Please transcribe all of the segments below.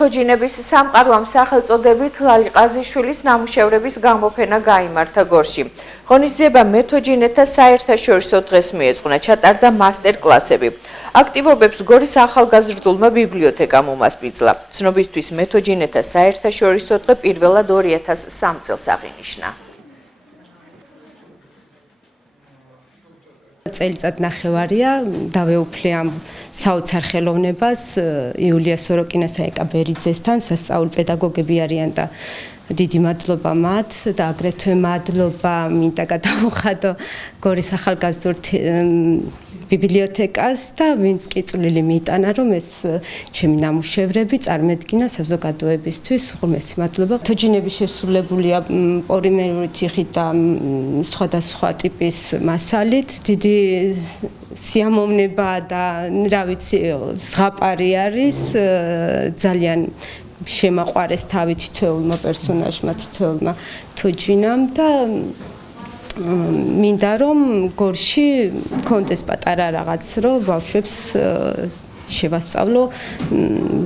თოჯინების სამყარომ სახელწოდებით ლალი ყაზიშვილის ნამუშევრების გამოფენა გაიმართა გორში. ღონისძიება მეთოჯინეთა საერთაშორისო დღეს მიეძღვნა, ჩატარდა მასტერ-კლასები. აქტივობებს გორის ახალგაზრდულმა ბიბლიოთეკამ უმასპინძლა. ცნობისთვის მეთოჯინეთა საერთაშორისო დღე პირველად 2003 წელს აღინიშნა. წელიწად ნახევარია დავეუფლე ამ საოცარ ხელოვნებას იულია სოროკინას და ეკა ბერიძესთან სასწავლო პედაგოგები არიან და დიდი მადლობა მათ და აგრეთვე მადლობა მინდა გადავუხადო გორის ახალგაზრდულ ბიბლიოთეკას და ვინც კი წვლილი მიიტანა რომ ეს ჩემი ნამუშევრები წარმოედგინა საზოგადოებისთვის უღრმესი მადლობა. თოჯინები შესრულებულია პოლიმერული თიხით და სხვადასხვა ტიპის მასალით. დიდი სიამოვნება და რა ვიცი ზღაპარი არის ძალიან შემაყვარეს თავი თითოეულმა პერსონაჟმა თითოეულმა თოჯინამ და მინდა რომ გორში კონდეს პატარა რაღაც რომ ბავშვებს შევასწავლო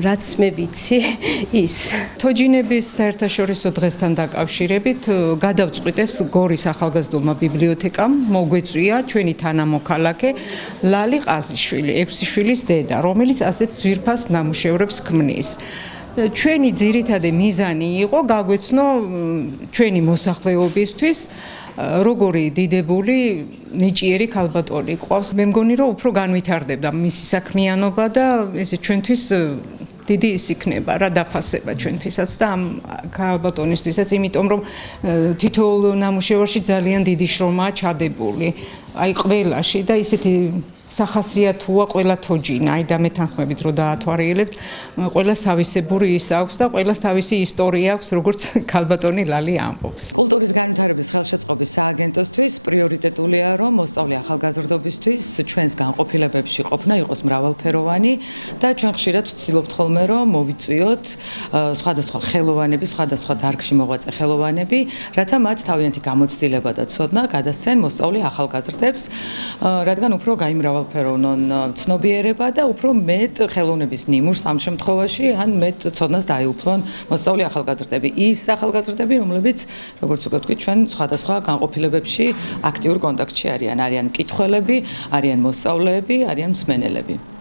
რაც მე ვიცი ის თოჯინების საერთაშორისო დღესთან დაკავშირებით გადავწყვიტეს გორის ახალგაზრდულმა ბიბლიოთეკამ მოგვეწვია ჩვენი თანამოქალაქე ლალი ყაზიშვილი 6 შვილის დედა რომელიც ასეთ ძვირფას ნამუშევრებს ქმნის ჩვენი ძირითადი მიზანი იყო გაგვეცნო ჩვენი მოსახლეობისთვის როგორი დიდებული ნიჭიერი ქალბატონი ყავს. მე მგონი რომ უფრო განვითარდება მისი საქმიანობა და ესე ჩვენთვის დიდი ის იქნება რა დაფასება ჩვენთვისაც და ამ ქალბატონისთვისაც, იმიტომ რომ თითოეულ ნამუშევარში ძალიან დიდი შრომაა ჩადებული. აი ყველაში და ისეთი სახასიათოა ყველა თოჯინა, აი და მეთანხმებით რომ დაათვალიერებთ, ყველას თავისებური ის აქვს და ყველას თავისი ისტორია აქვს, როგორც ქალბატონი ლალი ამბობს. კულტურის განვითარების ხელშეწყობის სააგენტოსთვის პრიორიტეტულია, რომ მოსწავლე ახალგაზრდობისთვის ჩვენს განყოფილებებში ყოფნა იყოს მრავალფეროვანი და ჩვენ ხშირად ვცდილობთ ხოლმე რომ მოვიწვიოთ სხვადასხვა ხელოვანები, სხვადასხვა დარგში მოღვაწე ხელოვანები, რათა მათ თავიანთი გამოცდილება და ცოდნა გადასცენ მოსწავლე ახალგაზრდებს, რადგან უფრო გაიმრავალ ფეროვნონ ცნობიერება და უფრო მეტ ხელოვნების ნიმუშს ამ შემთხვევაში ან მეტ ცოდნას დაეუფლონ მოსწავლე ახალგაზრდები. ის ახალგაზრდები, რომლებიც როგორც უკვე ვთქვით, ჩვენ სხვადასხვა განყოფილებებში აქტიურ კონტაქტში არიან მკითხველები, არიან მოსწავლეები, არიან მსმენელები.